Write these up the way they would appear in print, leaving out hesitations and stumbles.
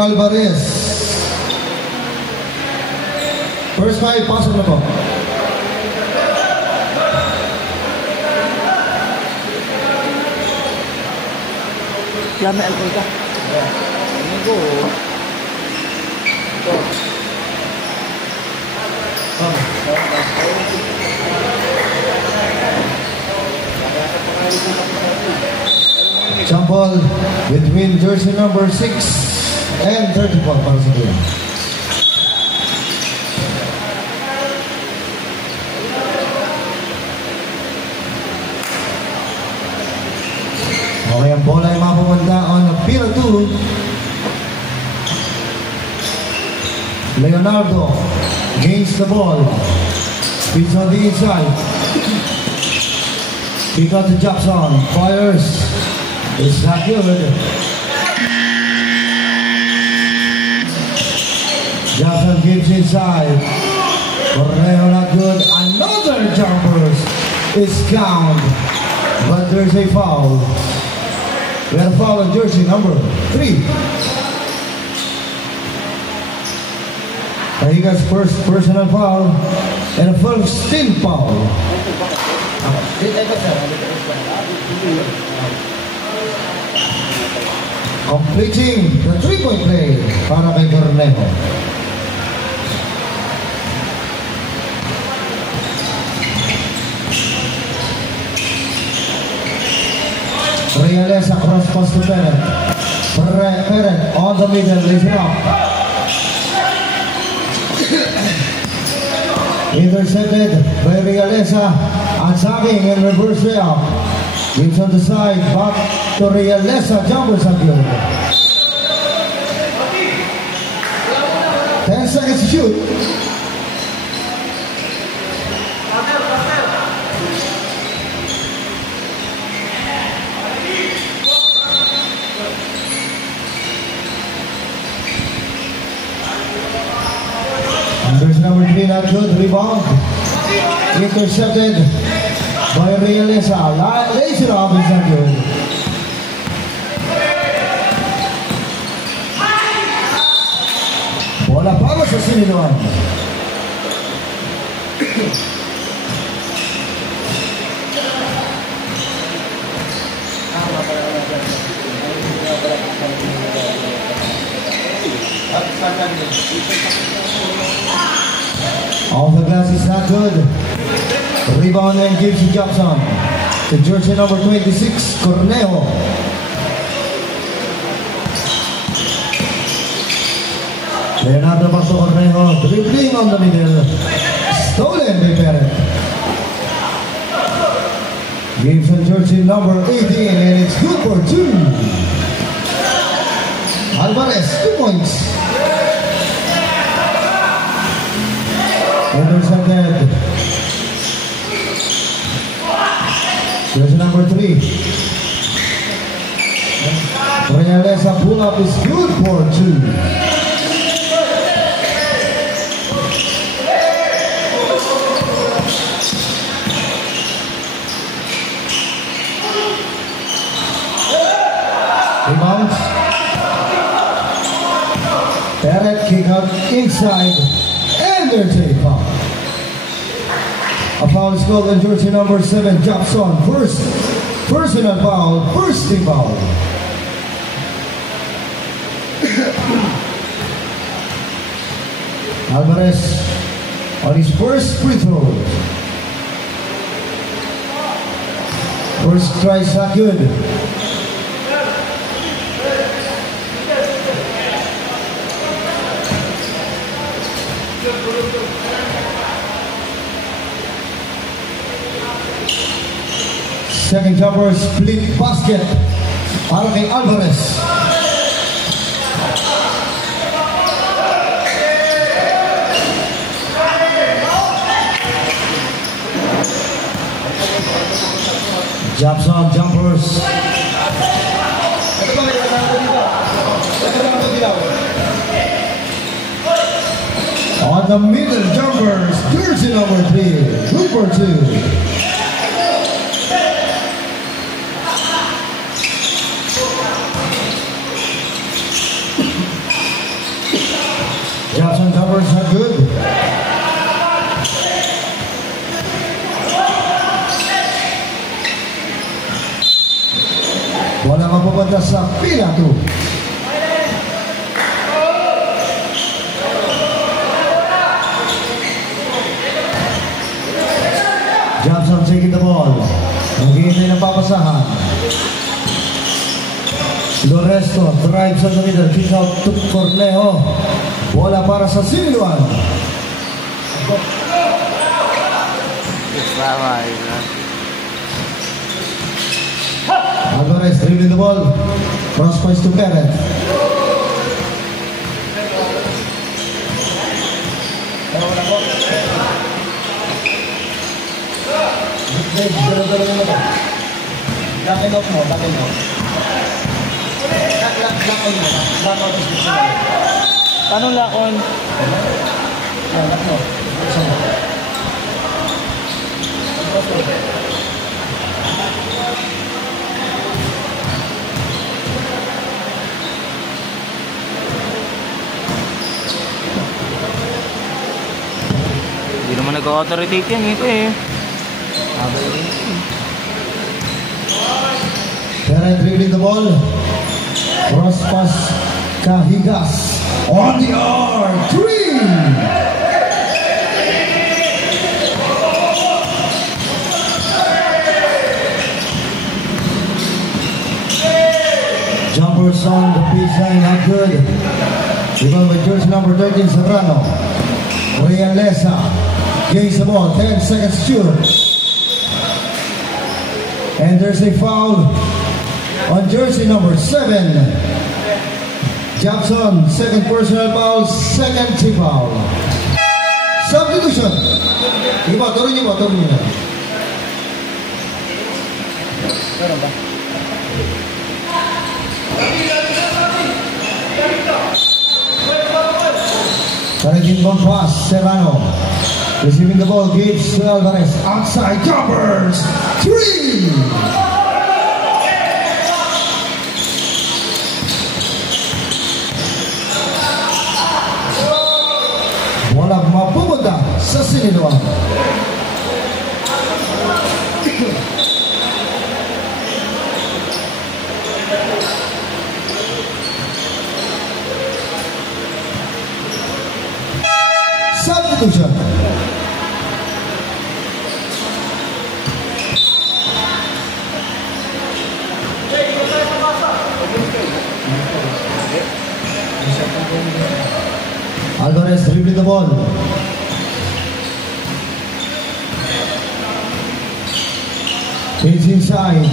Alvarez. First five, pasok na po. Lama alcohol ka. Minggu. Jump ball between jersey number 6 and 34 para sa team. Okay, ang bola ay mapupunta on field 2. Leonardo gains the ball. Spins on the inside. He got to Jackson. Fires. It's not good. Jackson gives inside. Correo not good. Another jumper is count. But there's a foul. We have a foul on jersey number 3. He got first personal foul and a first team foul. Completing the 3-point play para kay Cornejo. Reales across pass to Peret. Peret on the middle, lays it up. Intercepted by Realesa. Ansaging in reverse layup. Gives on the side, back to Realesa. Jumpers again. 10 seconds to shoot. There's number 3, not good. Rebound. Intercepted by Realesa. Lays it off, it's not good. Bola para sa siniluan. Off the glass is not good. Rebound and gives to Jackson. To jersey number 26, Cornejo. Leonardo back to Cornejo. Dribbling on the middle. Stolen by Peret. Gives to jersey number 18 and it's good for 2. Alvarez, 2 points. Intercepted. Jersey number 3. Realesa pull up is good for 2. Rebounds. Peret kick out inside. And there's a foul. A foul is called on jersey number 7, Jackson. First personal foul, first team foul. Alvarez on his first free throw. First try is not good. Second jumper, split basket para kay Alvarez. Jackson jumpers. On the middle jumpers, jersey number 3, good for 2. jumpers are good. Bola mapupunta sa pila 2. Jobson taking the ball. Naghihintay ng papasahan. Loresto drives on the middle. Kick out to Cornejo. Bola para sa Siluan. Alvarez dribbling the ball. Cross pass to Pérez. Lakin off mo, lakin off. Lakon is visible. Paano lakon? Lakon mo. Hindi naman nag-authoritate yan ito eh. Pérez dribbling the ball. Cross pass Cahigas. On the arc. 3. Jumpers on the baseline, not good. Even with jersey number 13, Serrano. Rian Lesa gains the ball, 10 seconds shoot. And there's a foul on jersey number 7. Jackson, second personal foul, second team foul. Substitution. Iba, turun niyo. Meron ba? Connecting one pass, Serrano. Receiving the ball, gives to Alvarez. Outside jumpers. 3. Bola mapupunta sa Siluan. Substitution. Alvarez dribbling the ball. It's inside.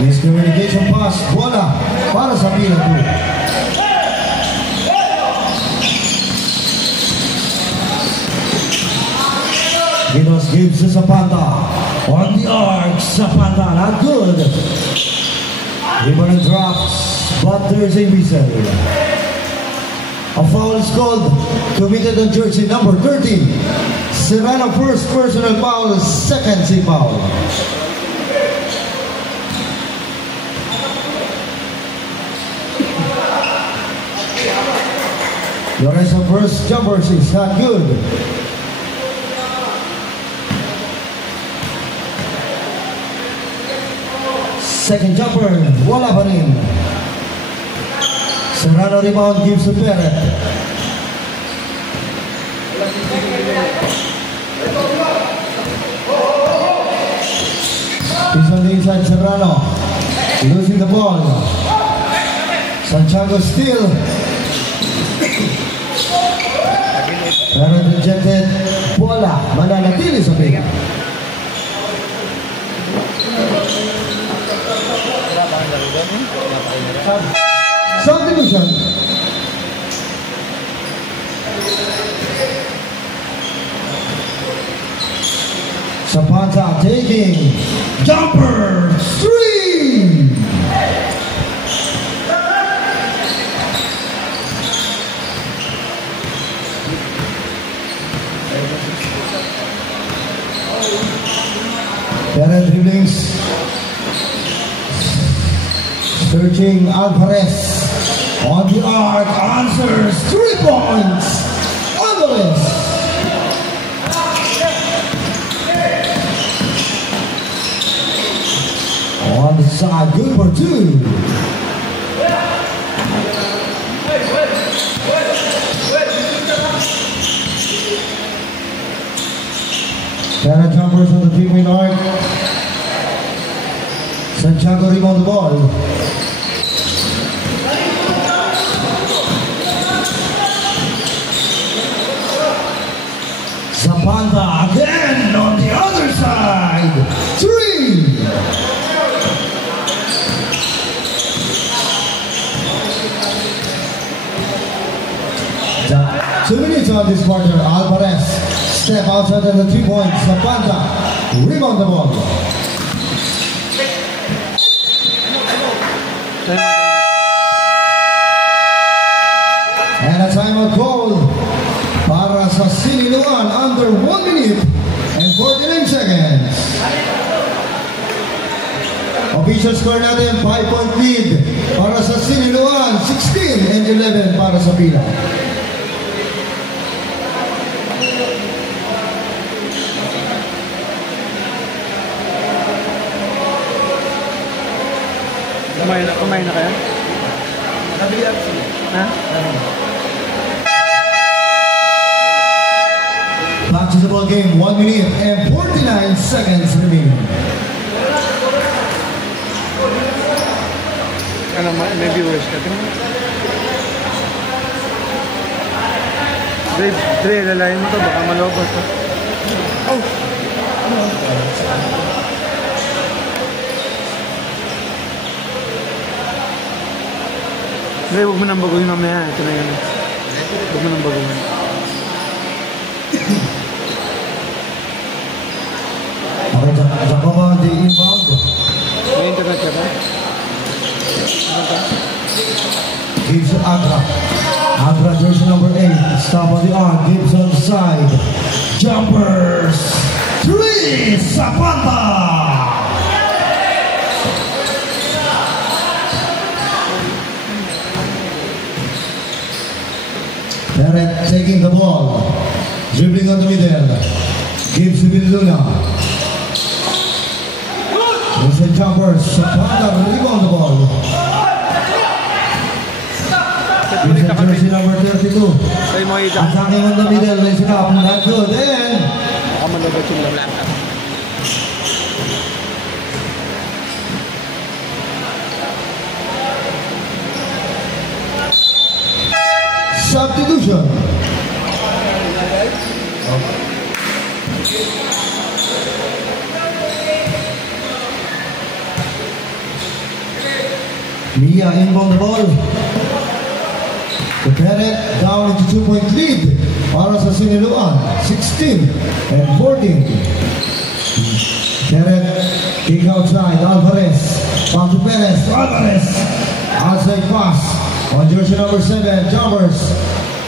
Miscommunication pass. Bola para sa pila 2. Ginos gives to Zapata. On the arc, Zapata, not good. Rebound drops, but there's a whistle. A foul is called, committed on jersey number 13. Serrano first personal foul, second team foul. Lorenzo first jumpers is not good. Second jumper, wala pa rin. Serrano rebound gives to Pérez. He's on the inside, Serrano. Losing the ball. Santiago still. Pérez rejected. Bola, mananatili sa pila. Substitution. Zapata taking jumper 3. Pérez dribblings. Searching Alvarez on the the arc, answers 3 points. Alvarez. On the side, good for 2. Tara jumpers on the 3-point arc. Santiago rebound the ball. Zapata again on the other side. 3. The 2 minutes on this quarter. Alvarez step outside of the 3 points. Zapata rebound the ball. And a timeout call para sa Siniluan under 1 minute and 49 seconds. Official score natin 5-point lead para sa Siniluan, 16 and 11 para sa Pila. Kumain na kaya? Nabili ako sila. Ha? Back to the ball game, 1 minute and 49 seconds remaining. Ano, may viewers ka? Dre, lalayin mo to, baka malobos to. Oh! Dre, huwag mo nang baguhin mamaya. Ito na yun. Huwag mo nang baguhin. Okay, Jacoba, the inbound. May internet ka ba? Ano ka? Gives to Agra. Agra, jersey number 8. Stop on the arc. Gives on the side. Jumpers. 3. Zapata. Peret taking the ball. Dribbling on the middle. Gives to Luna. There's a jumper. Zapata rebound the ball. Gives a jersey number 32. Ay, mo ika. Attacking on the middle. Listen up. Not good. And Baka malobos yung lang. substitution. Mia inbound the ball. The Peret down into 2-point lead para sa Siniluan, 16 and 14. Peret kick outside, Alvarez, back to Perez, Alvarez, outside pass on jersey number 7, Jumpers,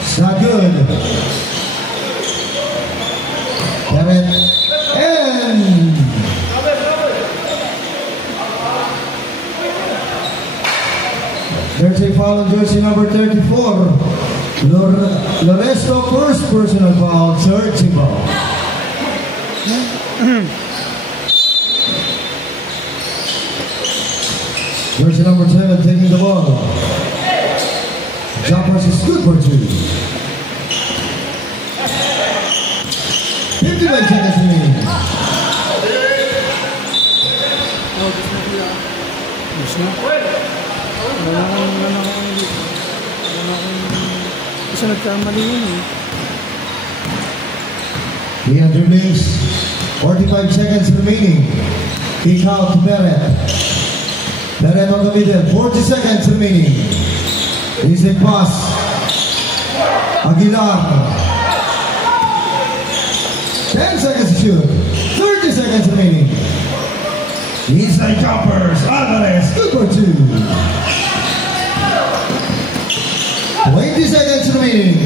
it's not good. Peret and there's a foul on jersey number 34. Loresto first personal foul, third team foul. Jersey number 7 taking the ball. Jumpers is good for 2. 55 seconds remaining. Kasi nagkamali yun eh. Leon dribblings, 45 seconds remaining. Kick out to Peret. Peret on the middle, 40 seconds remaining. Easy pass. Aguilar. 10 seconds to shoot. 30 seconds remaining. Inside Jumpers, Alvarez, good for 2. 20 seconds remaining.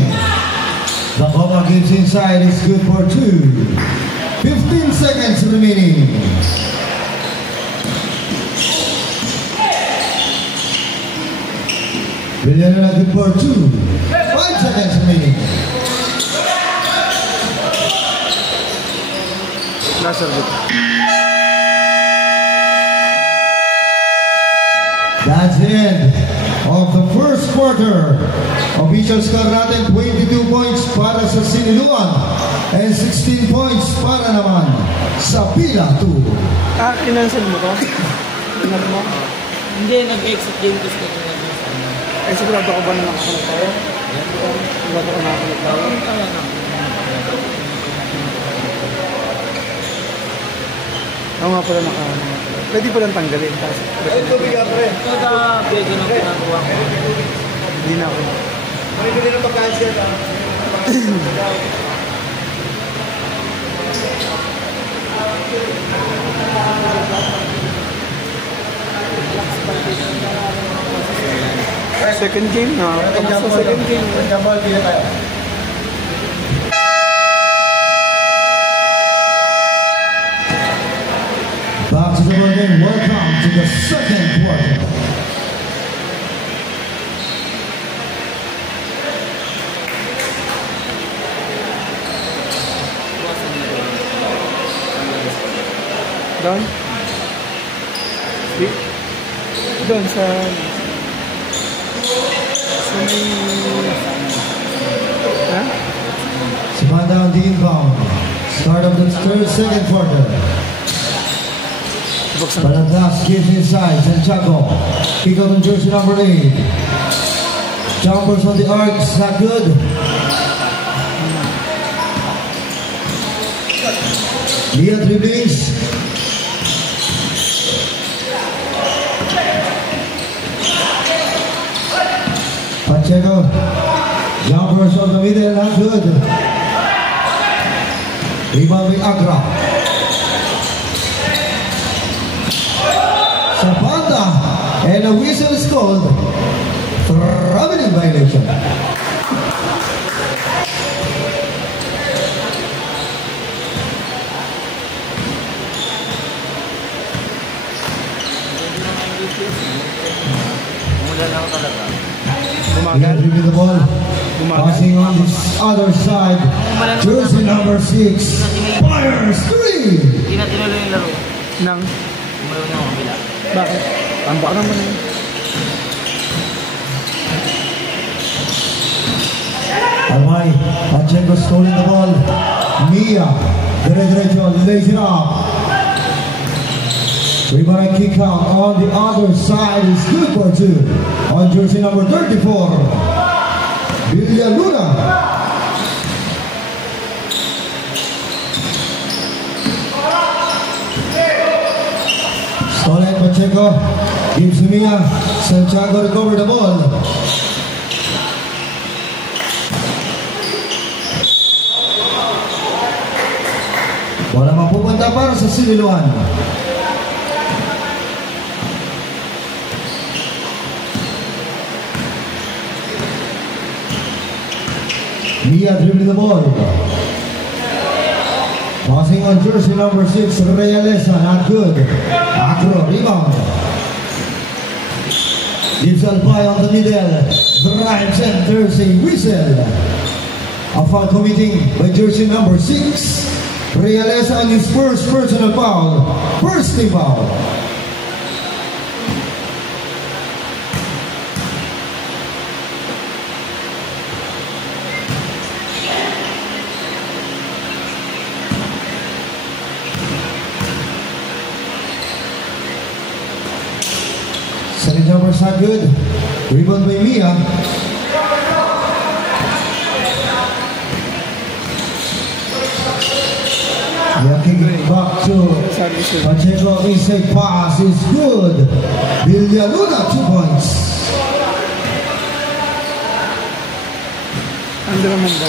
The Boma gives inside, is good for 2. 15 seconds remaining. Villaluna good for 2. 5 seconds remaining. Last service. That's the end of the first quarter. Official score natin 22 points para sa Siniluan and 16 points para naman sa Pila 2. Kinansel mo to? Ingat mo? Hindi, nag-exit game kasi ko na doon sa ano. Ay, sigurado ko ba na nakakulit tayo? Sigurado ko nakakulit tayo? Oo nga pala pwede palang tanggalin. Ay, tubigan pre. Ito na, pwede na pinagawa ko. Hindi na ako. Marami na pagkansel. Second game na. Tapos sa second game. Jambol, pila tayo. Back to the game. Welcome to the second quarter. Doon? Doon sa may... Ha? Samantha on the inbound. Start of the second quarter. Balandas gives inside. Santiago. Kick out on jersey number 8. Jumpers on the arcs. Not good. Leah dribblings. Pacheco. Jumpers on the middle. Not good. Rebound by Agra. Zapata. And a whistle is called. Traveling violation. Mula na ako talaga. Bumagal. With the ball. Passing on this other side. Jersey number 6. Fires 3. Hindi na tinuloy yung laro. Nang? Umayaw na ako kabila. Bakit? Tambak naman yun. Almay. Pacheco stolen the ball. Mia. Dire-diretso. Lays it up. Rebound and kick out on the other side is good for 2. On jersey number 34. Villaluna. Stolen Pacheco. Gives to Mia. Santiago recover the ball. Wala mapupunta para sa Siniluan. Mia dribbling the ball. Passing on jersey number 6, Realesa, not good. Acro, rebound. Gives Alpay on the middle. Drives and jersey whistle. A foul committing by jersey number 6. Realesa on his first personal foul. First team foul. Second jumper's not good. Rebound by Mia. Mia kicking back to Pacheco. Is a pass. Is good. Villaluna 2 points. Under naman ba?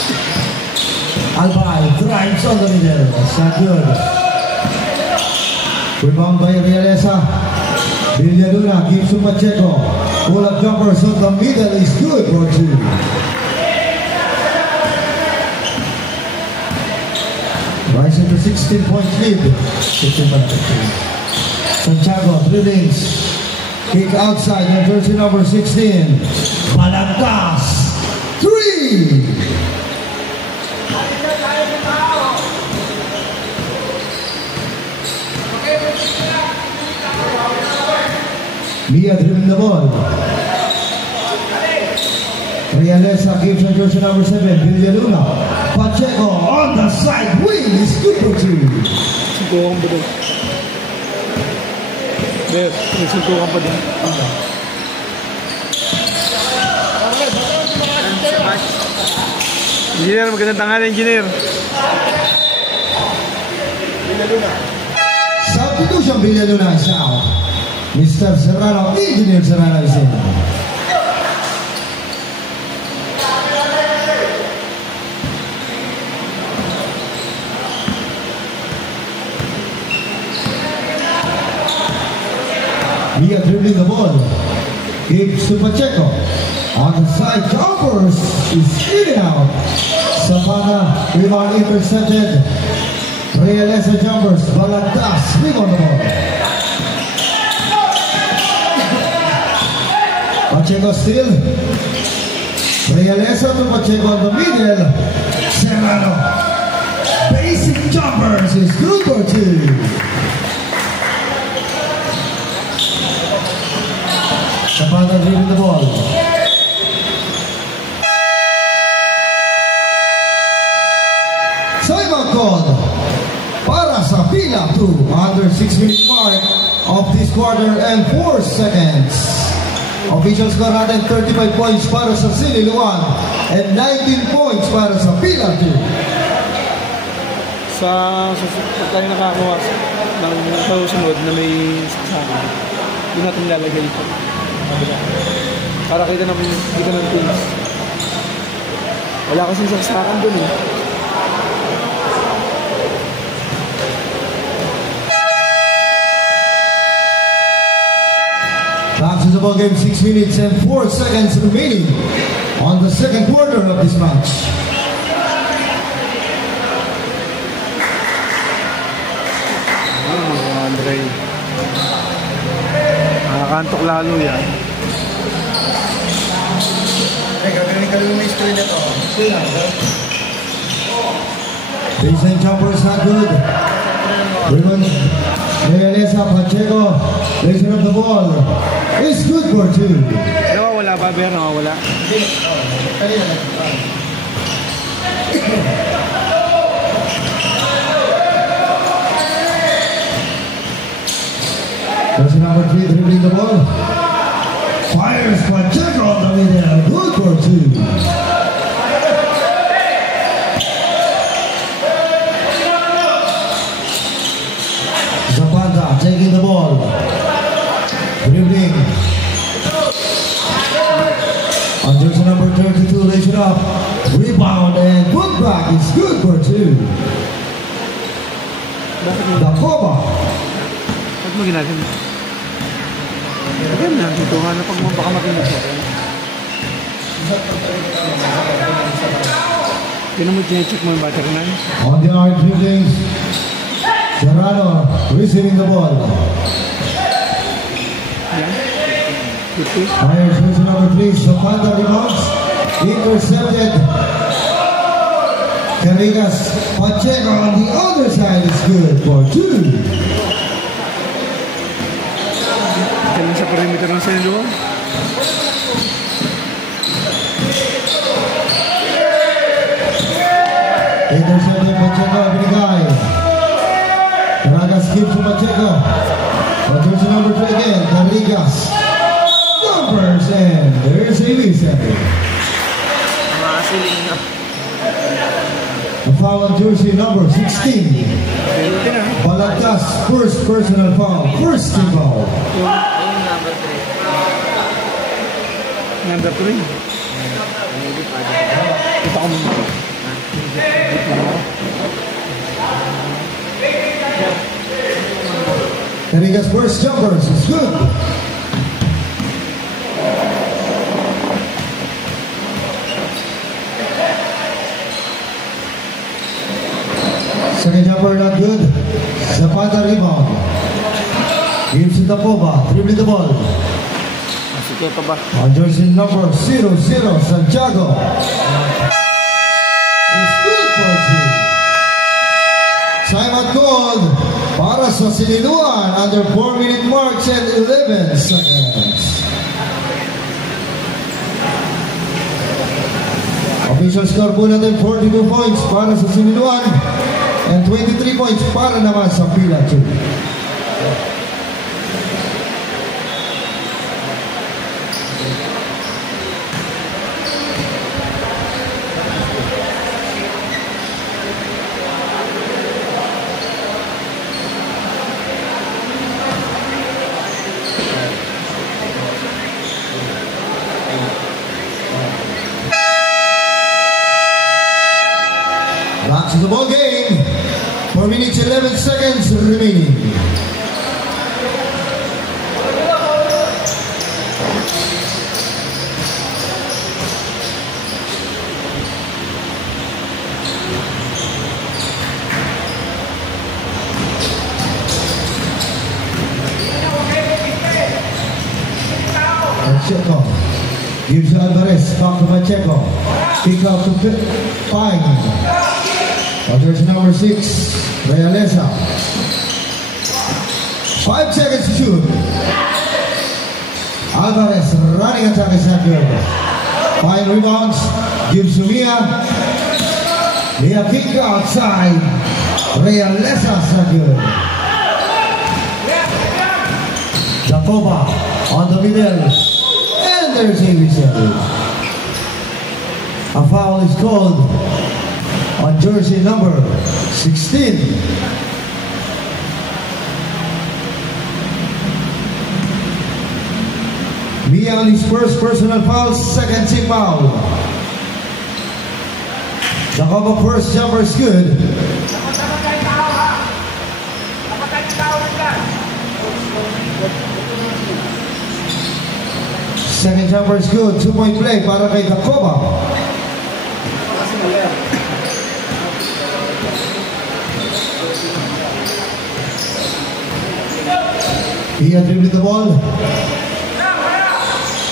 Albay drives on the middle. It's not good. Rebound by Realesa. Villaluna gives to Pacheco. Pull-up jumpers on the middle is good for 2. Rising to 16-point lead. 16-point. Santiago, 3 rings. Kick outside the jersey number 16. Balagtas. 3. Mia dribbling the ball. Realesa gives the jersey number 7. Villaluna. Pacheco on the side wing is good for 2. Suntukan ba doon? Bev, may suntukan pa doon. Engineer, magandang tanghali, engineer. Substitution Villaluna is out. Mr. Serrano, Engineer Serrano is in. Mia dribbling the ball. Gives to Pacheco. On the side, jumpers is in and out. Savannah, rebound intercepted. Realesa jumpers, Balagtas, swing on the ball. Pacheco still. Realesa to Pacheco on the middle. Serrano. Basic jumpers is good for 2. Zapata dribbling the ball. Simon called para sa pila 2 under 6-minute mark of this quarter and 4 seconds. Official score natin 35 points para sa Silil 1 and 19 points para sa pila 2. Sa pag tayo nakakuha ng sunod na may saksakan, doon natin lalagay ito. Para kita ng tools. Wala kasing saksakan doon eh. Back to the ball game, 6 minutes and 4 seconds remaining on the second quarter of this match. Andre. Nakakantok lalo yan. Gagawin mo yung screen na to. Baseline jumper is not good. Raymond Realesa Pacheco. Placing up the ball. It's good for 2. Nawawala ba, Ber? Nawawala? Jersey number 3 dribbling the ball. Fires Pacheco on the middle. Good for 2. Zapata taking the ball. Dribbling. On jersey number 32, lays it up. Rebound and put back. It's good for 2. Dacoba. Ba't mo ginagano? Again lang, dito nga na pag mo baka makinig sa akin. Tinan mo, check mo yung battery na. On the arm dribbling. Serrano receiving the ball. Yan. Ito. Fires jersey number 3, Zapata rebounds. Intercepted. Carregas Pacheco on the other side is good for 2. Kailan sa perimeter ng sa'yo doon? Intercepted Pacheco, binigay. Carregas gives to Pacheco. But jersey number 3 again, Carregas. Numbers and there's a reset. Makasiling na. A foul on jersey number 16. Balagtas, first personal foul, first team foul. Ayun, number 3. Number 3. Kita ko muna. Carregas first jumpers is good. Second jumper not good. Zapata rebound. Gives it to Dacoba. Dribbling the ball. Ito ba? On jersey number 00, Santiago. Is good for 2. Time out called para sa siniluan under 4-minute marks and 11 seconds. Official score po natin 42 points para sa siniluan and 23 points para naman sa Pila 2. Back to the ball game. 4 minutes 11 seconds remaining. Pacheco gives Alvarez back to Pacheco. Kick out to Pine. Jersey number 6, Realeza. 5 seconds to shoot. Alvarez running attack is not good. Pine rebounds, gives to Mia. Mia kick outside. Realeza is not good. Jacoba on the middle. And there's a whistle. A foul is called on jersey number 16. Mia on his first personal foul, second team foul. Jacobo first jumper is good. Second jumper is good, 2-point play para kay Jacobo. He had dribbling the ball.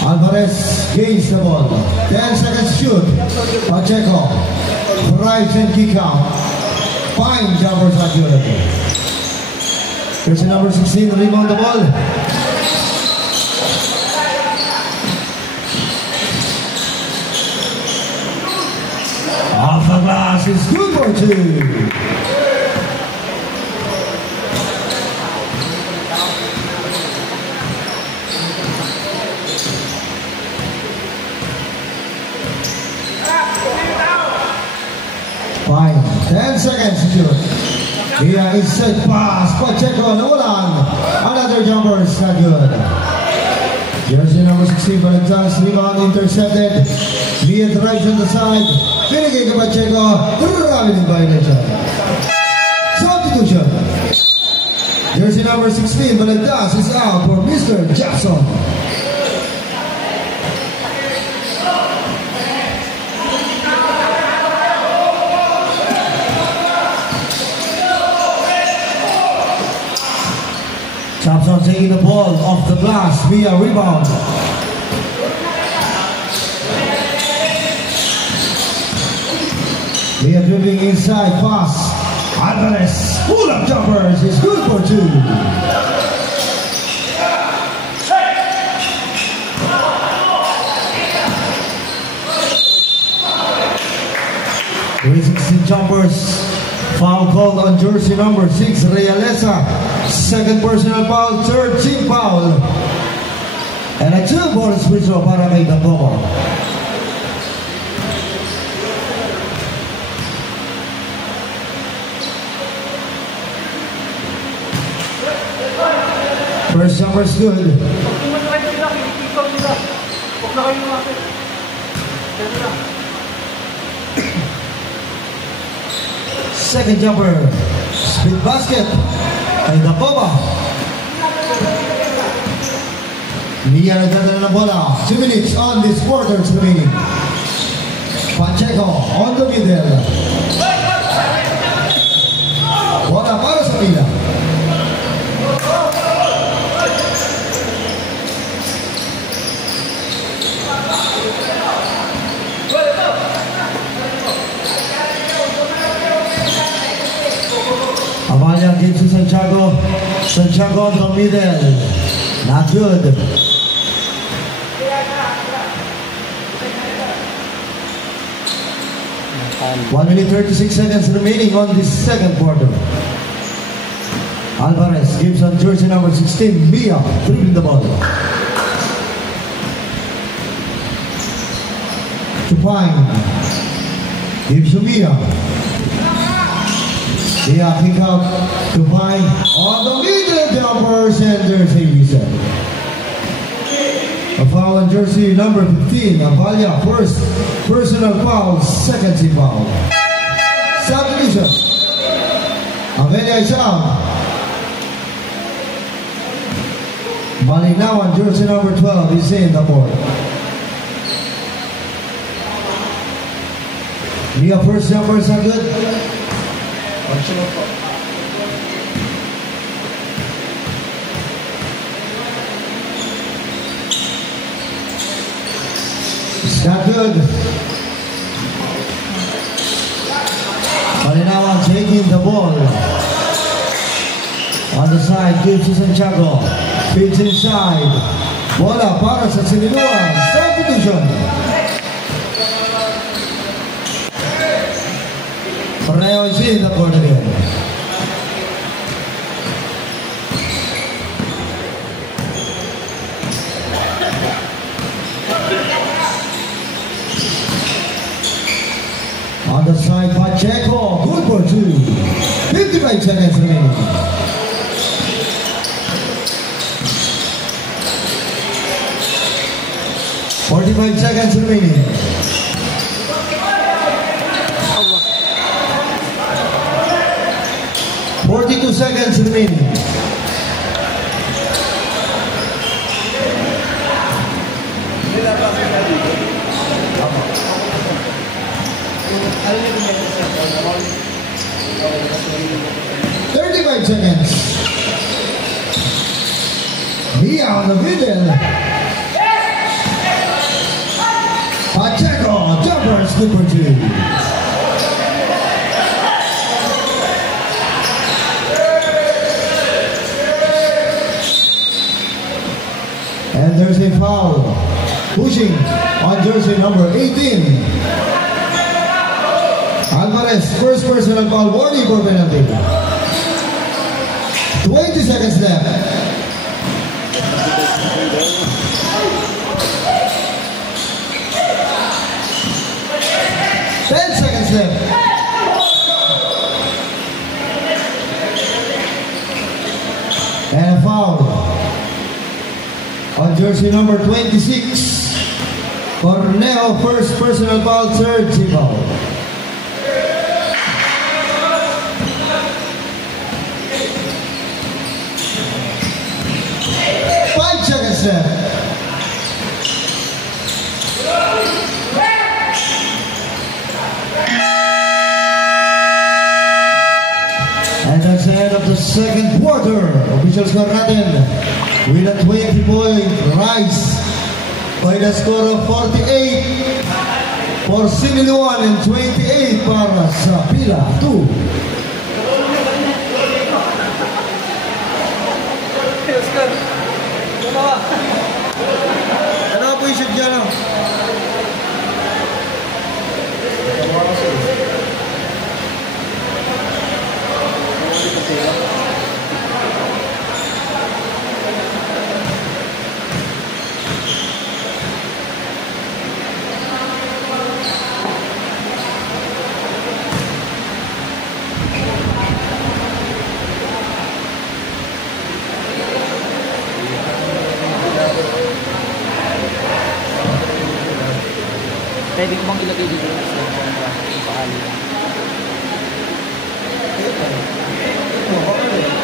Alvarez gains the ball. 10 seconds shoot. Pacheco drives and kick out. Fine jumpers are good. Here's the number 16 rebound the ball. Off the glass is good for 2. Fine. 10 seconds to shoot. Here is set pass. Pacheco, nawalan. Another jumper is not good. Jersey number 16, Valentines, rebound intercepted. Mia drives on the side. Pinigay ka Pacheco. Traveling violation. Substitution. Jersey number 16, Valentines is out for Mr. Jackson. Thompson taking the ball off the glass via rebound. They are dribbling inside, pass. Alvarez, pull up jumpers, is good for 2. Jumpers. Foul called on jersey number 6, Realeza. Second personal foul, third team foul. And a 2 bonus free throw para kay Jacobo. First jumper is good. Second jumper, spin basket, kay Jacobo. Mia nagdadala ng bola. 2 minutes on this quarter remaining. Pacheco on the middle. Bola para sa pila. Santiago. Santiago on the middle. Not good. 1 minute 36 seconds remaining on this second quarter. Alvarez gives on jersey number 16, Mia, dribbling the ball. To Pine. Gives to Mia. Mia kick out to Pine. On the middle jumpers and there's a reset. A foul on jersey number 15, Avalia, first personal foul, second team foul. Subdivision. Avalia is out. Malinaw on jersey number 12 is in the board. Mia first numbers are good. It's not good. Malinaw taking the ball. On the side, gives to Santiago. Feeds inside. Bola para sa Siniluan. Substitution. Correo is in the court again. On the side, Pacheco. Good for 2. 55 seconds remaining. Forty-five seconds remaining. Forty-two seconds remaining. $35 seconds. Mia on the middle. Pacheco, jumper, scoop for 2. And there's a foul. Pushing on jersey number 18. Alvarez, first personal foul, warning for penalty. 20 seconds left. Left. And a foul on jersey number 26. Corneo, first personal foul, third team foul. 5 seconds left. And that's the end of the second quarter. Official score natin with a 20-point rise by the score of 48 for Siniluan and 28 para sa Pila 2. Oscar, gumawa. Ano po yung shoot dyan? Pwede ko bang ilagay dito sa pakali?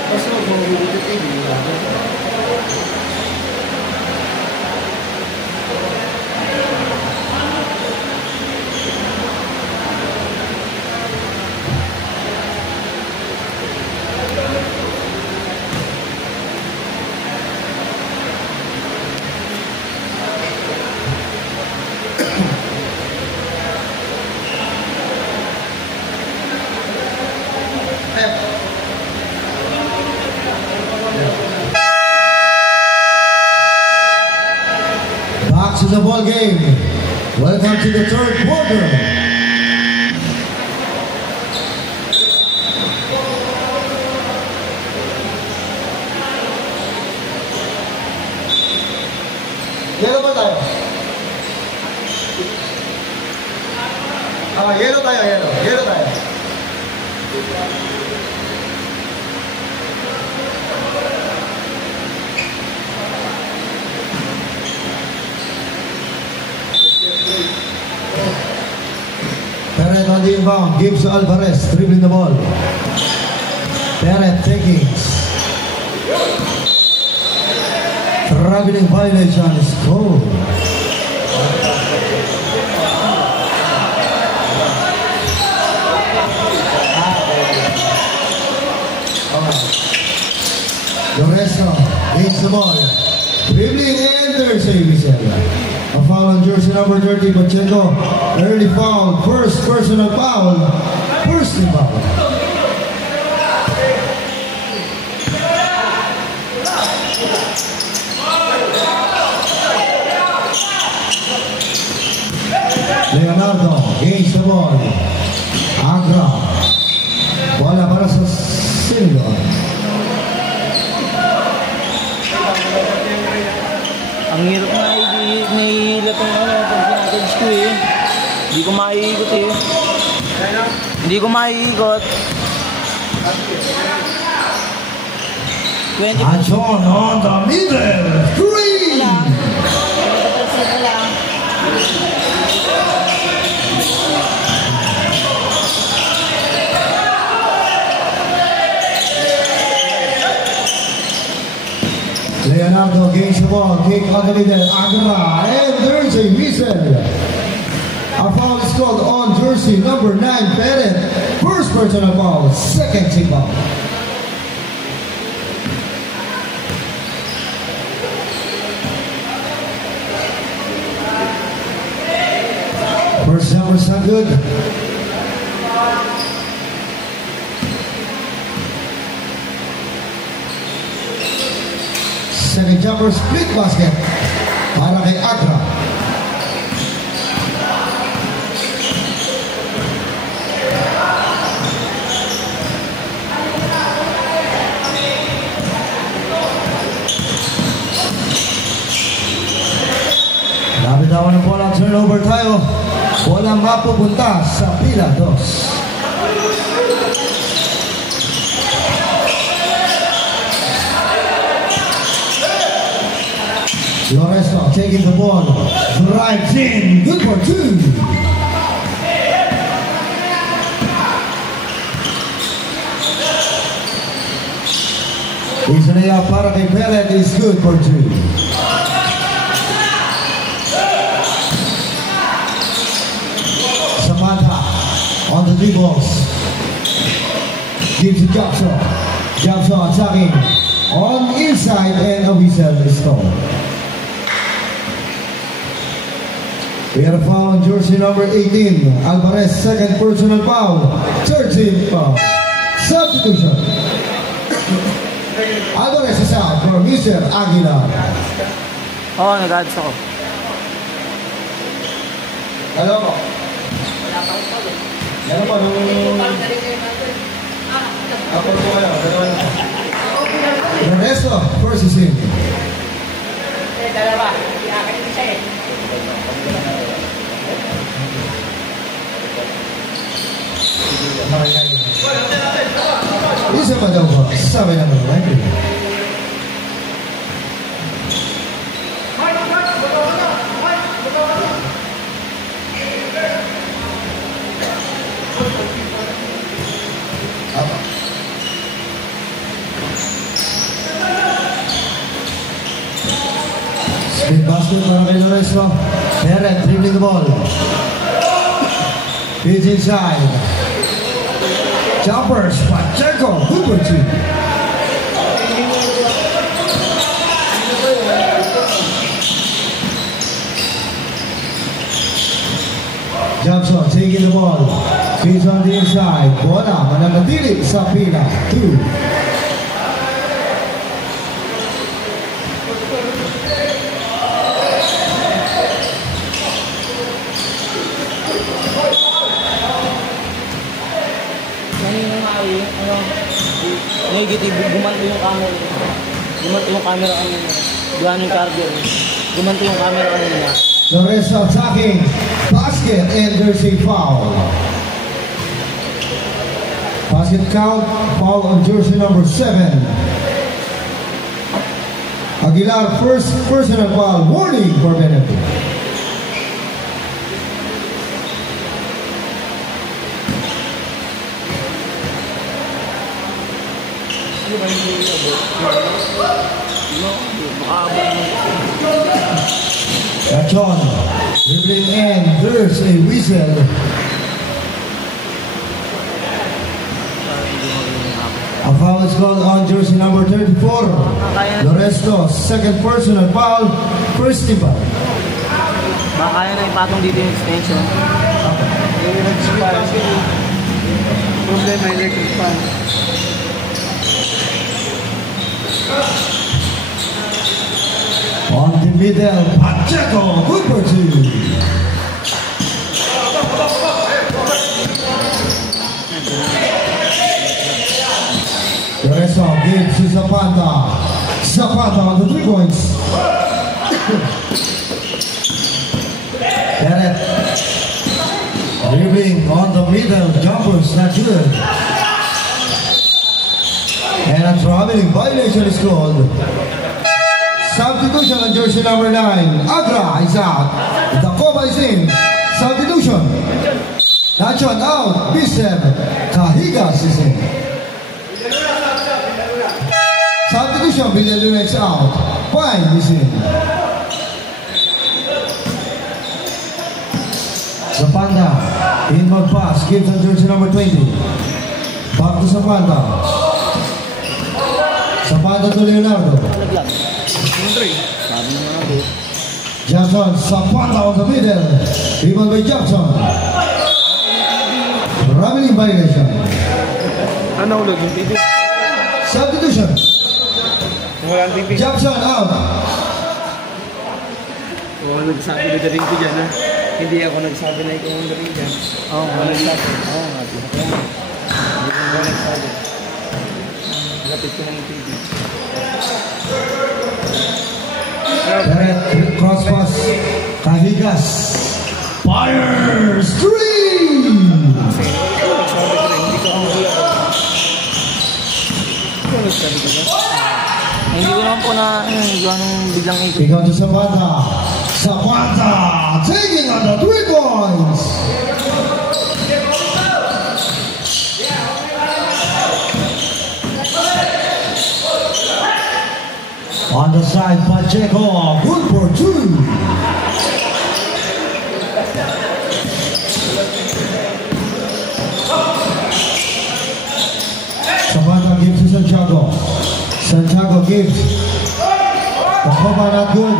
Kasi kung dito to the third quarter. Yellow ba tayo? Yellow tayo, yellow. Yellow tayo. Peret on the inbound, gives to Alvarez, dribbling the ball. Peret taking. Traveling violation is called. Lorenzo gains the ball. Dribbling and there's a whistle. A foul on jersey number 30, Pacheco. Early foul, first personal foul. First foul. Leonardo gains the ball. Agra. Bola para sa Silva. Ang hirap na naihilat ang pag-package ko eh. Hindi ko maiikot eh. Hindi ko maiikot. 20%. Anton on the middle. Three. Leonardo gains the ball, kick on the middle, Agra, and there's a whistle. A foul is called on jersey number 9, Peret. First personal foul, second team foul. First number not good. Second jumper, split basket para kay Agra. Nabitawan ng bola, turnover tayo. Bola mapupunta sa pila 2. Lorenzo taking the ball, drives in, good for 2. His layup para kay Peret is good for 2. Samantha on the dribbles, gives to Jackson. Jackson attacking on inside and a whistle is called. We had a foul on jersey number 18. Alvarez, second personal foul. Third team foul. Substitution. Alvarez is out for Mr. Aguilar. Oo, nag-ads ako. Hello po. Hello po. Ako po kayo. Ernesto versus him. Dalawa. Iakin mo siya eh. Isa pa daw ba? Sabi naman naman. Spin basket para kay Lorenzo. Peret dribbling the ball. He's inside. Jumpers, Pacheco, good for 2. Johnson taking the ball. Feeds on the inside. Bola mananatili sa pila. 2. negative, gumanto yung camera. Gumanto yung camera kanina. Diyan yung charger. Gumanto yung camera kanina. The rest attacking basket and there's a foul. Basket count, foul on jersey number 7. Aguilar, first personal foul, warning for benefit. Gachon, dribbling in, there's a whistle. A foul is called on jersey number 34. Loresto, second personal foul, first team foul. Kaya na ipatong dito yung extension. Problema, electric fan. On the middle, Pacheco, good for 2. Loresto gives to Zapata. Zapata on the 3 points. Bennett dribbling on the middle, jumpers not good. And a traveling violation is called. Substitution on jersey number 9. Agra is out. Dacoba is in. Substitution. Nachon out. Bisem. Cahigas is in. Substitution. Villaluna is out. Fine is in. Zapata. Inbound pass. Gives on jersey number 20. Back to Zapata. Zapata to Leonardo. Jackson, Zapata on the middle. Even by Jackson. Traveling violation. Ano ulit yung TV? Substitution. Walang TV. Jackson out. Oo, nagsabi na rin ko dyan ha. Hindi ako nagsabi na ikaw ang rin dyan. Oo, wala nagsabi. Oo, nga. Hindi ko nagsabi. Lapit ko ng TV. Bennett, cross pass. Cahigas. Fires 3. Hindi ko naman po na biglang ikot. Pick out to Zapata. Zapata taking on the 3 points. On the side, Pacheco, good for 2. Zapata gives to Santiago. Santiago gives. Dacoba not good.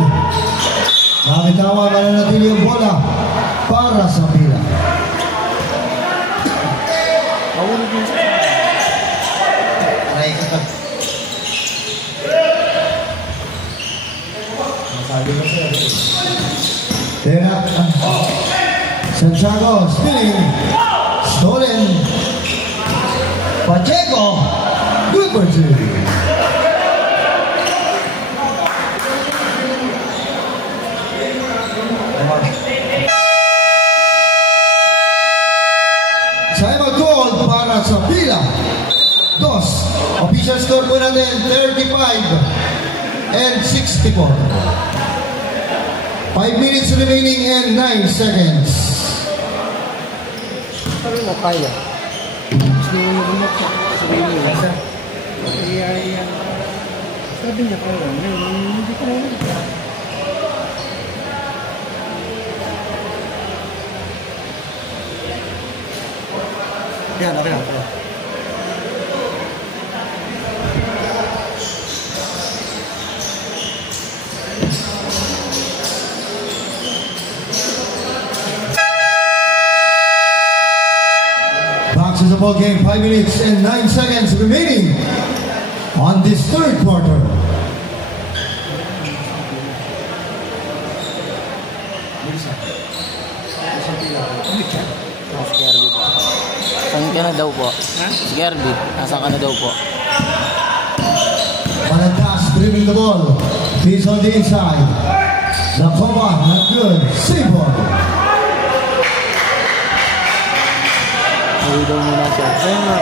Nakitawa, mananatili yung bola para sa pila. Mahulog yun siya. Aray ka pa. Tena. Santiago spinning. Stolen. Pacheco. Good for 2. Timeout call para sa pila. Dos. Official score po natin 35 and 64. 5 minutes remaining and 9 seconds. Sabi mo, kaya. Gusto mo mag-umok siya. Sabi mo, nasa. Sabi niya, kaya. Hindi ko naman. Yan, okay. Box is a ball game, 5 minutes and 9 seconds remaining on this third quarter. Si Kirby po. Saan ka na daw po? Si Kirby, nasaan ka na daw po? Malakas dribbling the ball. He's on the inside. Nakoma, not good. Save ball. Ay, daw muna siya. Ayun nga,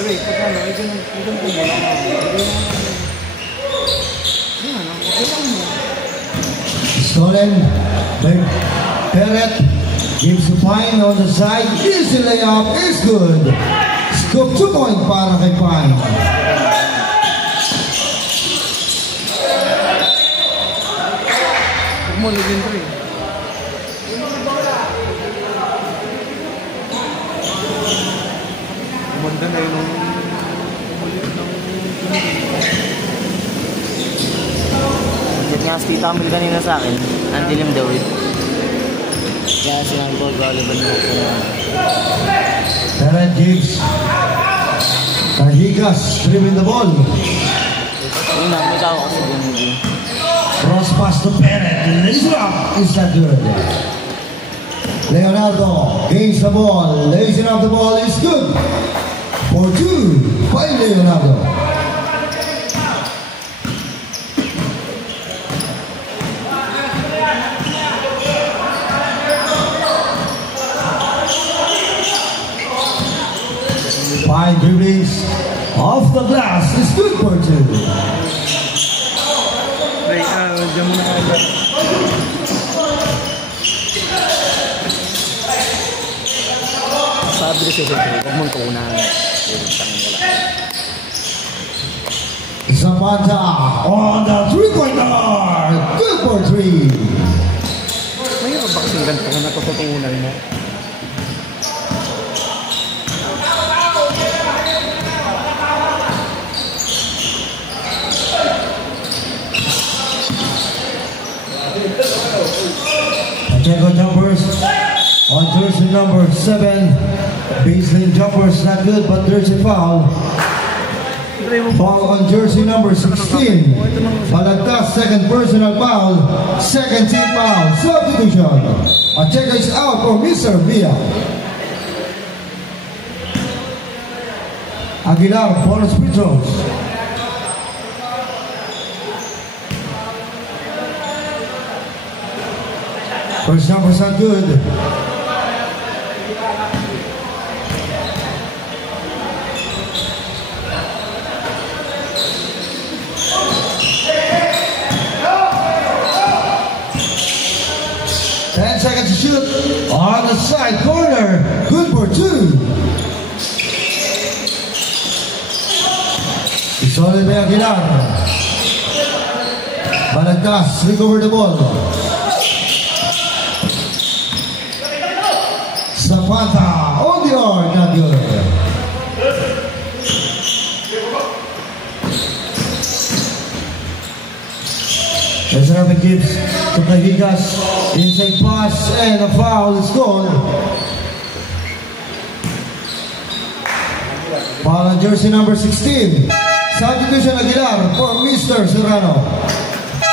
Dre, pag ano, ay ganun po muna na. Yan, okay lang mo. Stolen by Peret. Gives the Pine on the side. Easy layup is good. Scoop 2 point para kay Pine. Huwag mo lagyan, Dre. Umanda na yun ng umalit ng Ba't nga si Tita Amil kanina sa akin? Ang dilim daw eh. Kaya sinabi ko, galiban mo ko. Peret gives Cajigas dribbling the ball. Ayun na, may tao kasi dun. Cross pass to Peret. Lays it up. Is that good? Leonardo gains the ball. Lays it up. The ball is good. For 2 by Leonardo. Fine dribblings off the glass is good for 2. Dre, dyan muna ka agad. Sabi ko siya, huwag mong kaunahan. Zapata on the 3-pointer. Good for 3. Mayroon ba kasing ganito na natututunan mo? Pacheco jumpers on jersey number 7. Baseline jumpers not good, but there's a foul. Foul on jersey number 16. Balagtas, second personal foul. Second team foul. Substitution. Pacheco is out for Mr. Villa. Aguilar for the Spirituals. First number's not good. Seconds to shoot on the side corner. Good for 2. Solid by Aguilar. Balagtas recover the ball. Zapata on the arm, not good. There's another gives to Cajigas. Inside pass and a foul is called. Foul on jersey number 16. Substitution Aguilar for Mr. Serrano.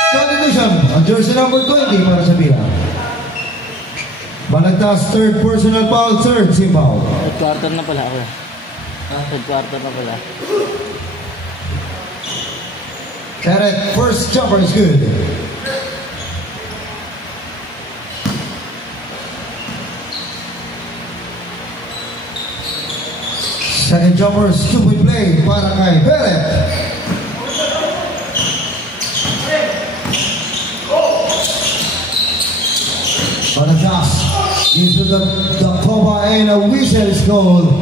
Substitution on jersey number 20 para sa Villa. Balagtas, third personal foul, third team foul. Third quarter na pala ako. Third quarter na pala. Peret, first jumper is good. Second jumper, stupid play para kay Peret. Balagtas gives to the Coba and a whistle is called.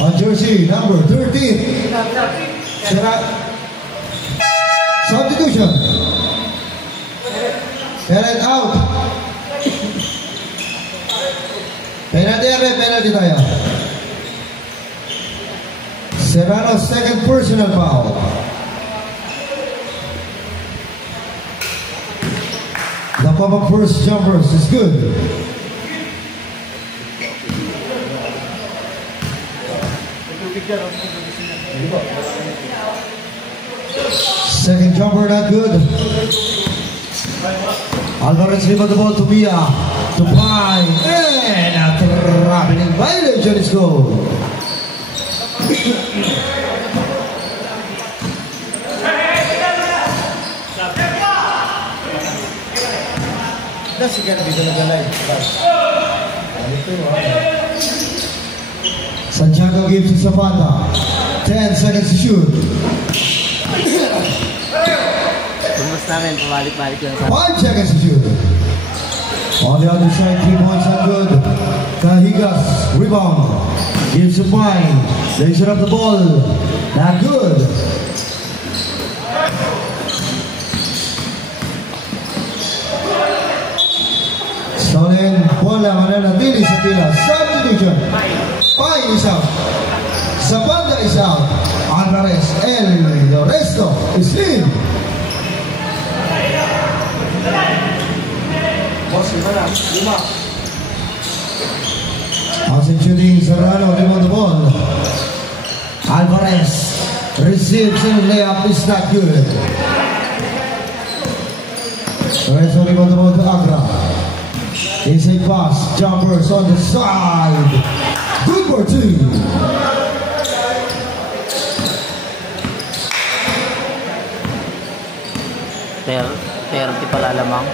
On jersey number 13. Substitution. Peret out. Penalty tayo. Serrano second personal foul. The pop-up first jumpers is good. Second jumper not good. Alvarez leave the ball to Villa. To Pine. And a traveling violation is goal. na si Kirby ko nag-alive. Santiago gives to Zapata. 10 seconds to shoot. Tumas namin, pabalik-balik lang sa 5 seconds to shoot. On the other side, 3 points are good. Cahigas, rebound. Gives to Pine. They set up the ball. Not good. Stolen, bola mananatili sa pila. Substitution. Pine is out. Zapata is out. Alvarez, the resto is in. Boss, 5 na. 5. As in shooting, Serrano, him on the ball. Alvarez receives and layup is not good. Lorenzo him on the ball to Agra. Inside pass, jumpers on the side. Good for 2. Terti pala lamang.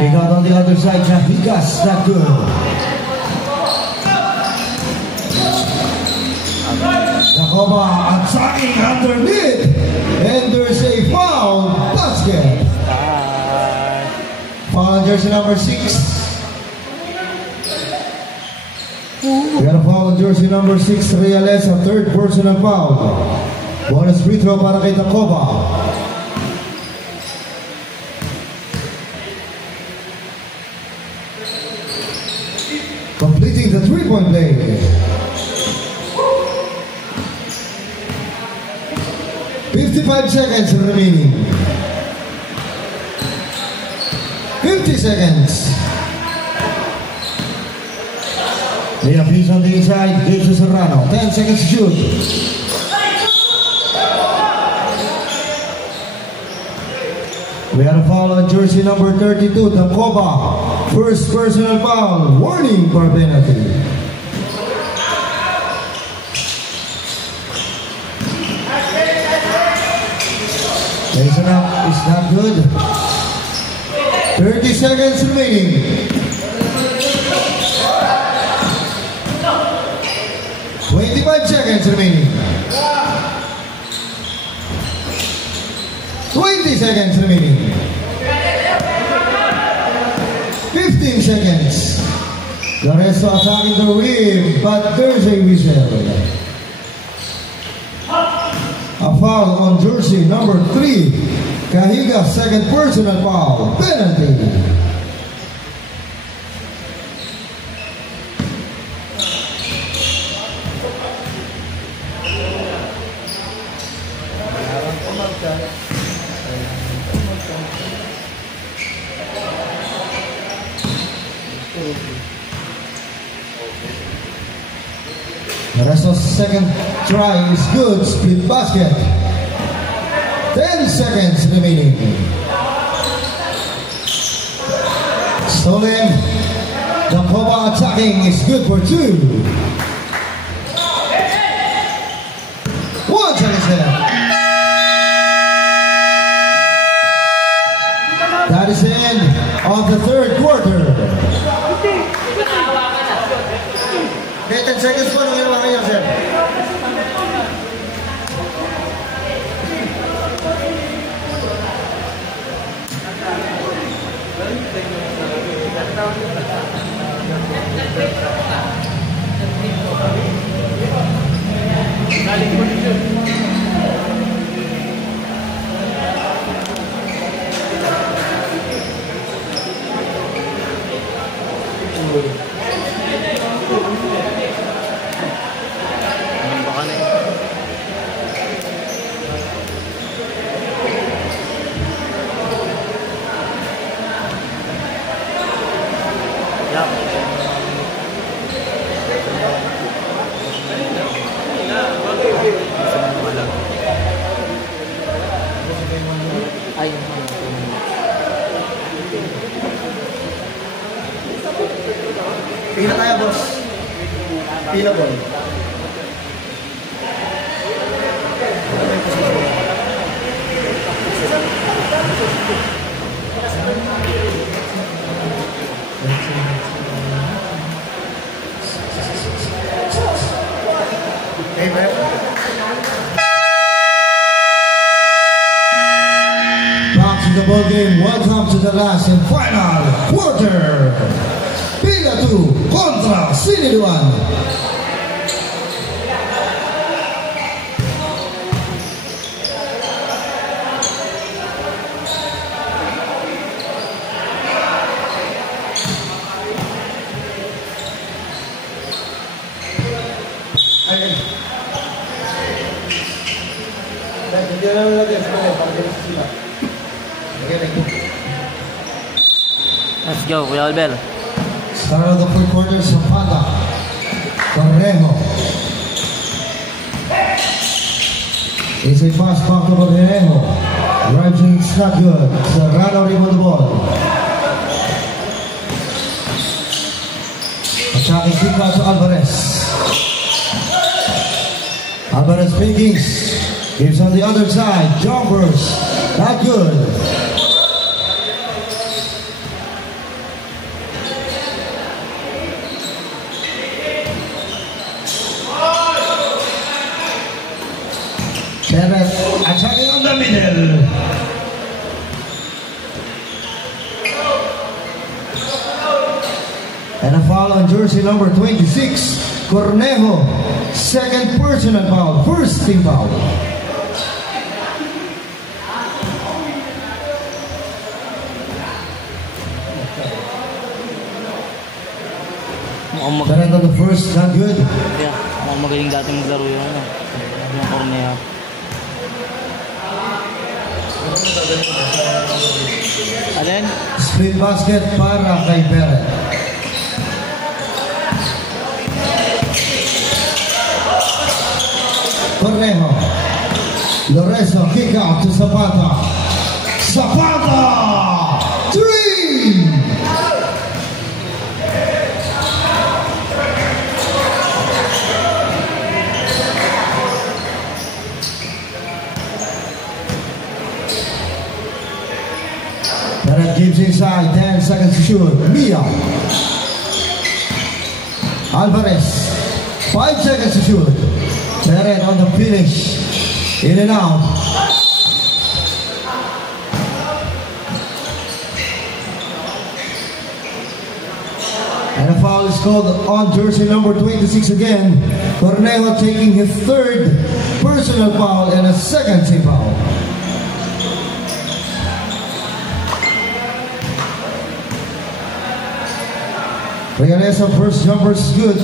He got on the other side, Cahigas, not good. Jacoba attacking underneath, and there's a foul basket. Foul on jersey number 6. We got a foul on jersey number 6, Reales, a third personal foul. Bonus free throw para kay Jacoba. Completing the 3-point play. $55 seconds remaining. 50 seconds. The appeals on the inside, gives to Serrano. 10 seconds to shoot. We had a foul on jersey number 32, Jacoba. First personal foul. Warning for penalty. Jason up is not good. 30 seconds remaining. 25 seconds remaining. 20 seconds remaining. 15 seconds. The rest are attacking the rim, but there's a whistle. A foul on jersey number 3. Cahiga, second personal foul. Penalty. The rest of the second try is good. Split basket. 10 seconds remaining. Stolen. Jacoba attacking is good for 2. 1 second left. That is the end of the third quarter. 10 seconds po nung ginawa kayo, sir. Pila tayo, boss. Pila, boy. in the ball game. Welcome to the last and final quarter. Pila 2 kontra Sinid 1. Let's go, Kuya Albel. Start of the fourth quarter, Zapata, Correjo. It's a pass back to Correjo. Rising, it's not good. Serrano rebound the ball. Attacking kick out to Alvarez. Alvarez fakings. Gives on the other side. Jumpers. Not good. Barrett attacking on the middle. And a foul on jersey number 26, Cornejo. Second personal foul, first team foul. Barrett on the first, not good. Yeah, mukhang magaling dati maglaro yung Cornejo. Alin? Split basket para kay Barrett. Cornejo. Lorenzo kick out to Zapata. Zapata! 3! Barrett gives inside, 10 seconds to shoot. Mia. Alvarez, 5 seconds to shoot. Barrett on the finish. In and out. And a foul is called on jersey number 26 again. Cornejo taking his third personal foul and a second team foul. Regalesa first jumper is good.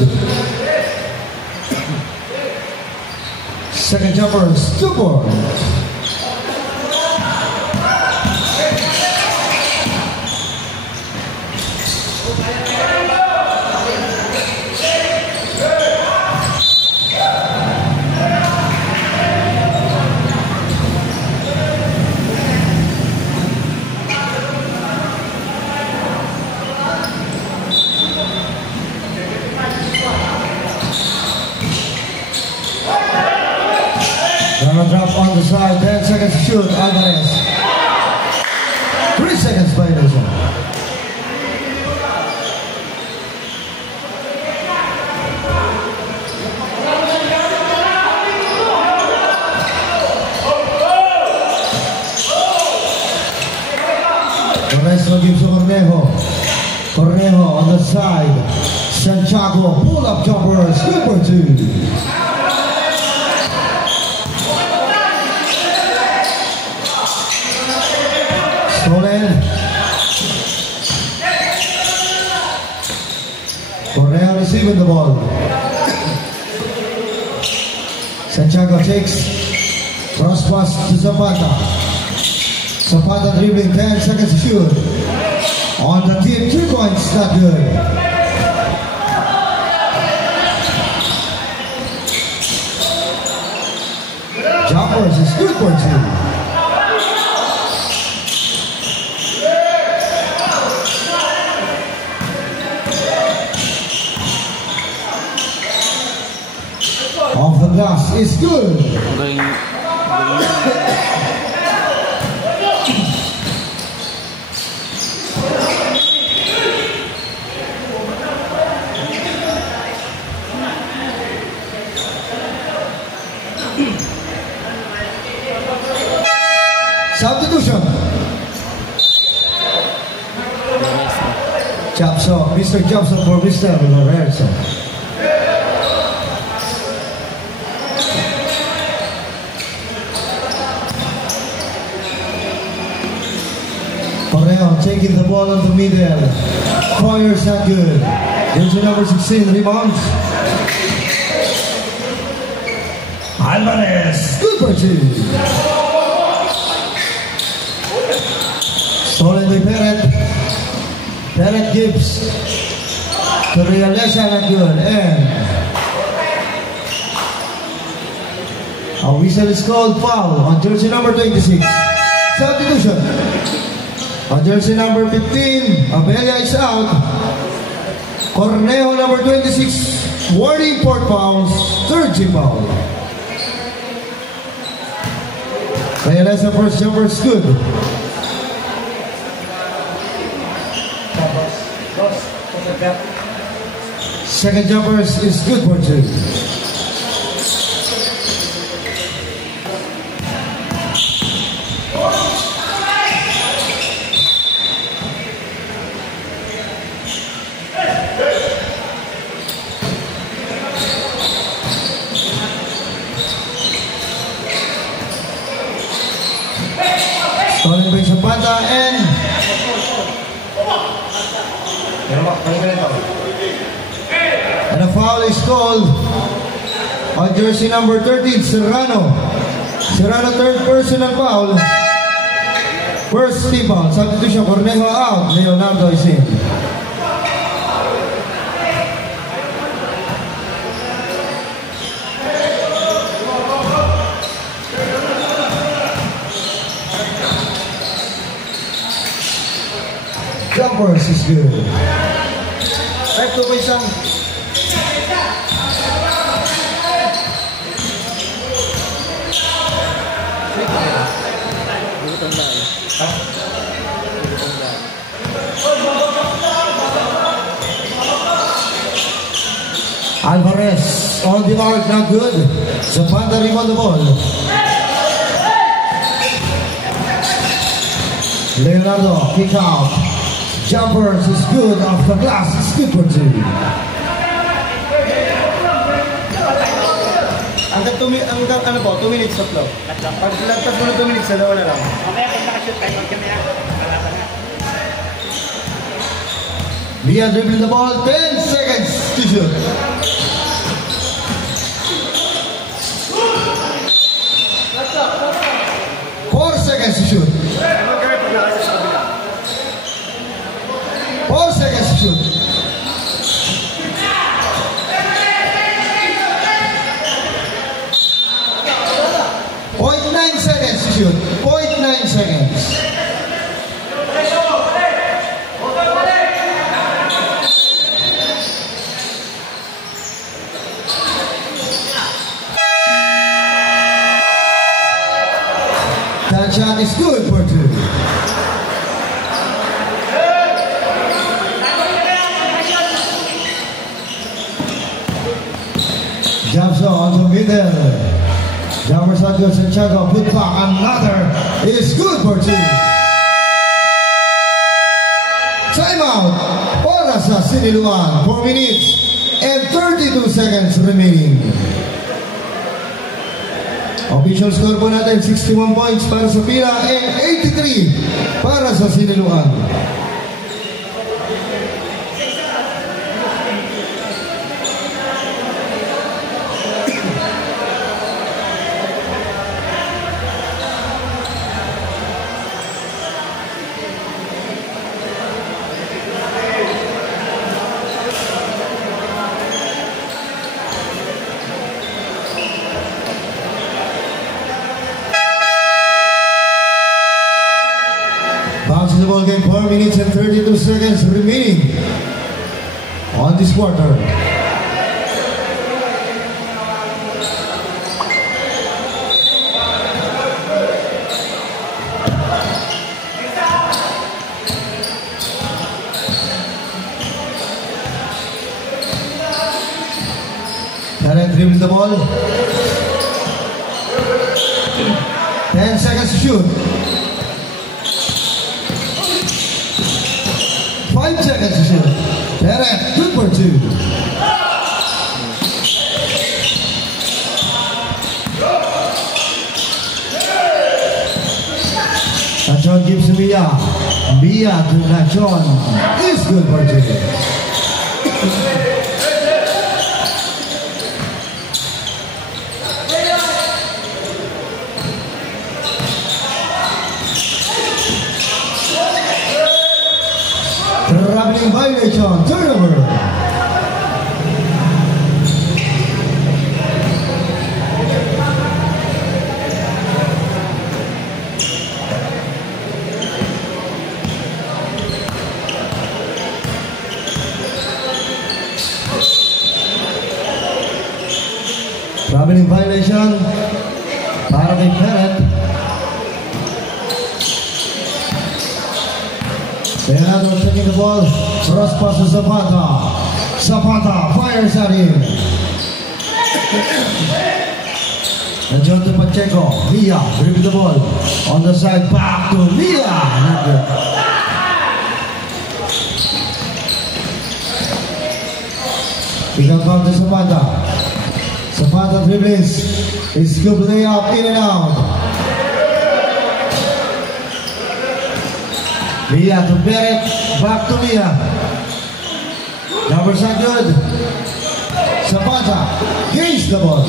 Second jumper is 2 points. Gonna drop on the side, 10 seconds to shoot, Alvarez. 3 seconds by Rizzo. Lorenzo gives to Cornejo. Cornejo on the side. Santiago, pull-up jumpers, good for 2. Stolen. Correa receiving the ball. Santiago takes. Cross pass to Zapata. Zapata dribbling, 10 seconds to shoot. On the team, 2 points, not good. Jumpers is good for 2. Off the glass is good. Galing. Substitution. Jobson, Mr. Jobson for Mr. Lorenzo. Correo taking the ball on the middle. Fires not good. Into number 16, rebounds. Alvarez, good for two. Stolen by Perret. Perret gives to Realesa, not good. And a whistle is called, foul on jersey number 26. Substitution. On jersey number 15, Abella is out. Cornejo number 26, warning for fouls, third team foul. Realesa first jumper is good. Second jumper is good for two. Stolen by Zapata and a foul is called on jersey number 13, Serrano. Serrano third personal foul. First team foul. Substitution, Cornejo out. Leonardo is in. Jumpers is good. Right to Paisang. Alvarez on the arc, not good. Zapata rebound the ball. Leonardo kick out. Jumpers is good off the glass. It's good for two. Hanggang 2 minutes na flow. Pag lagpas mo na 2 minutes, dalawa na lang. Leah dribbling the ball, 10 seconds to shoot. Four seconds to shoot. 4 seconds to shoot. .9 seconds to shoot. 0.9 seconds. That shot is good for two. Jobson on the middle. Jumper Sancho Santiago put back another. Is good for two. Timeout. Para sa Siniluan. 4 minutes and 32 seconds remaining. Official score po natin 61 points para sa Pila and 83 para sa Siniluan. Bounces the ball game, 4 minutes and 32 seconds remaining on this quarter. Perret dribbling the ball. 10 seconds to shoot. 5 seconds to shoot. Perez, good for 2. John gives to Mia. Mia to John is good for 2. Traveling violation, turnover. Traveling violation para kay Perez. Leonardo taking the ball, cross pass to Zapata. Zapata fires at him. And John to Pacheco. Mia dribbling the ball on the side, back to Mia. Not good. Pick up back to Zapata. Zapata dribbles. His scoop layup in and out. Mia to Beret, back to Mia. Numbers are good. Zapata gains the ball.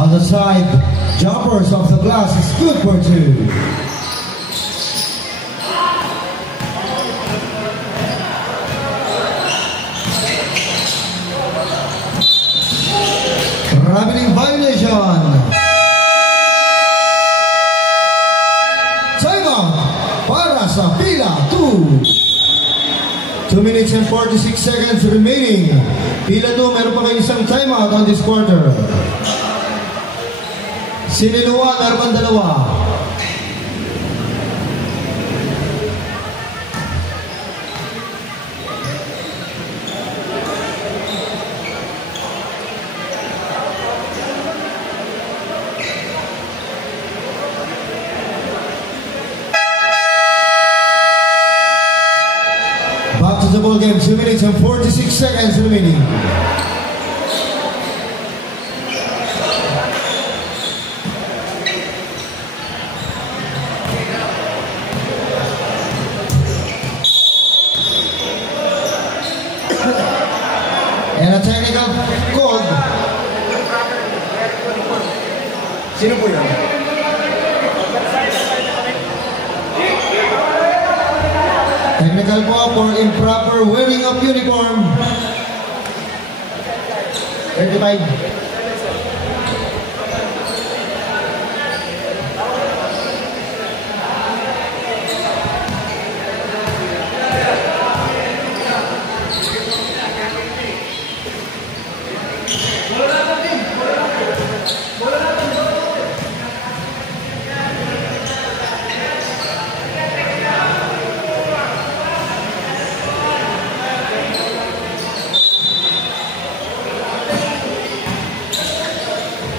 On the side, jumpers off the glass is good for 2. Traveling violation. Para sa Pila 2. 2 minutes and 46 seconds remaining. Pila 2, meron pa kayo isang timeout on this quarter. Siniluwa, meron pang 2. Back to the ball game, 2 minutes and 46 seconds remaining. And a technical call. Sino po yun? Technical po for improper wearing of uniform. 35.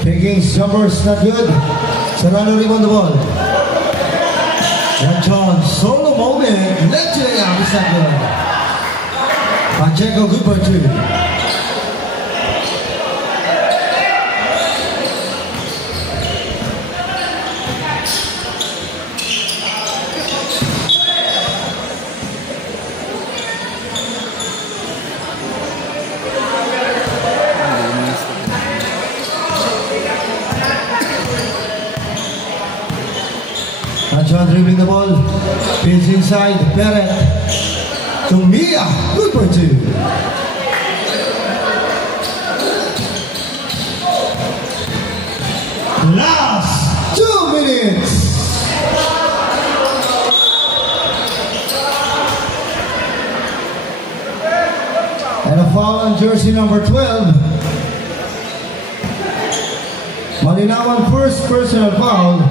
Taking jumpers, not good. Serrano rebound the ball. And John, solo moment. Let's lay out, it's not good. Pacheco, good for 2. John dribbling the ball, pitch inside, Perez to Mia, good for 2. Last 2 minutes. And a foul on jersey number 12. Malinawan first personal foul.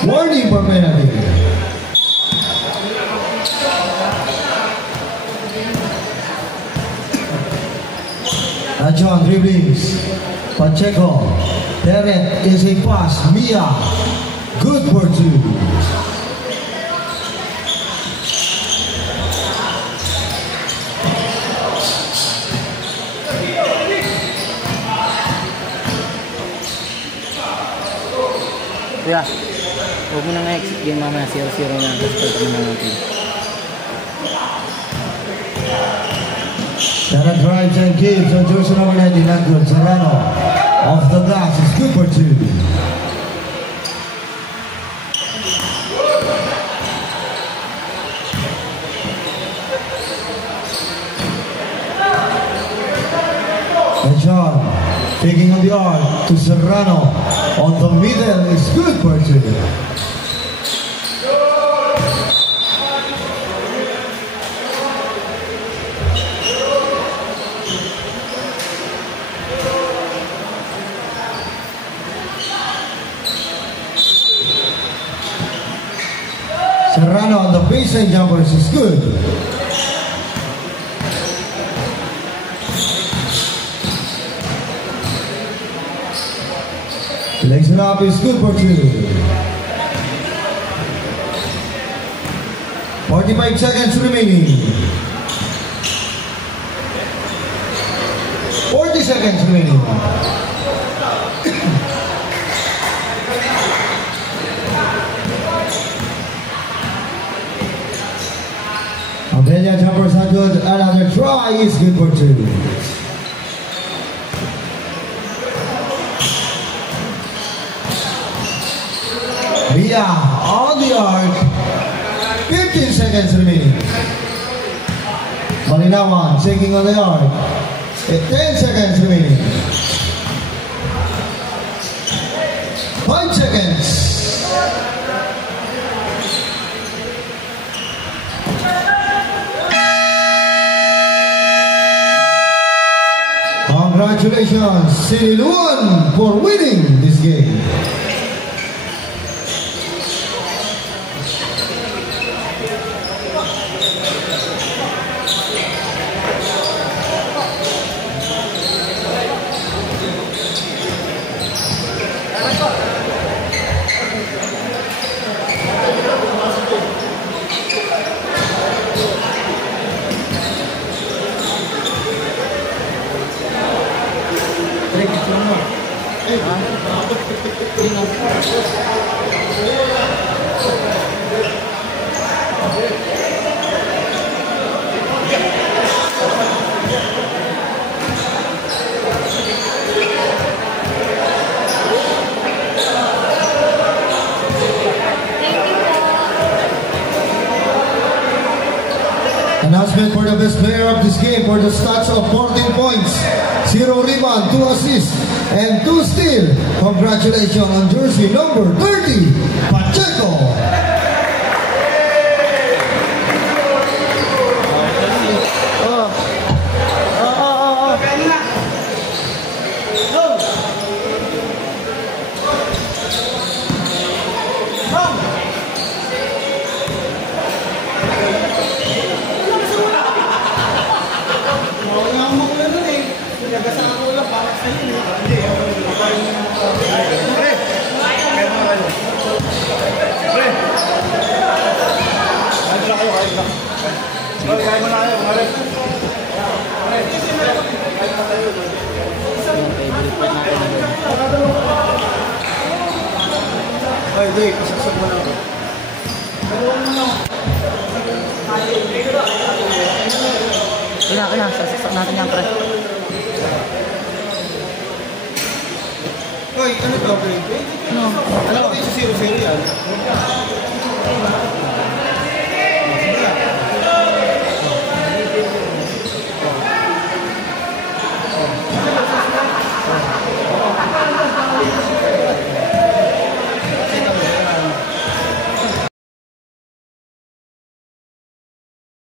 Warning for penalty. John dribblings. Pacheco. Perez is a pass. Mia. Good for 2. Tara. Huwag mo na nga exit game mamaya. 0-0 na. Tapos palitan mo na natin. That drives and gives on jersey number 90, not good. Serrano off the glass is good for 2. And John taking on the arc to Serrano on the middle is good for 2. Serrano on the baseline jumpers is good. Legs it up is good for 2. 45 seconds remaining. 40 seconds remaining. Abelia jumpers are good. Another try is good for 2. Via on the arc. 15 seconds remaining. Malinawan taking on the arc. 10 seconds remaining. 5 seconds. Congratulations, City Luan, for winning this game. Announcement for the best player of this game for the stats of 14 points, 0 rebound, 2 assists, and 2 steals. Congratulations on jersey number 30, Pacheco. Pasaksak mo na ako. Kailangan, sasaksak natin yan, pre. Hoy, ano to, pre? Ano? Ano? Ito 0-0 yan.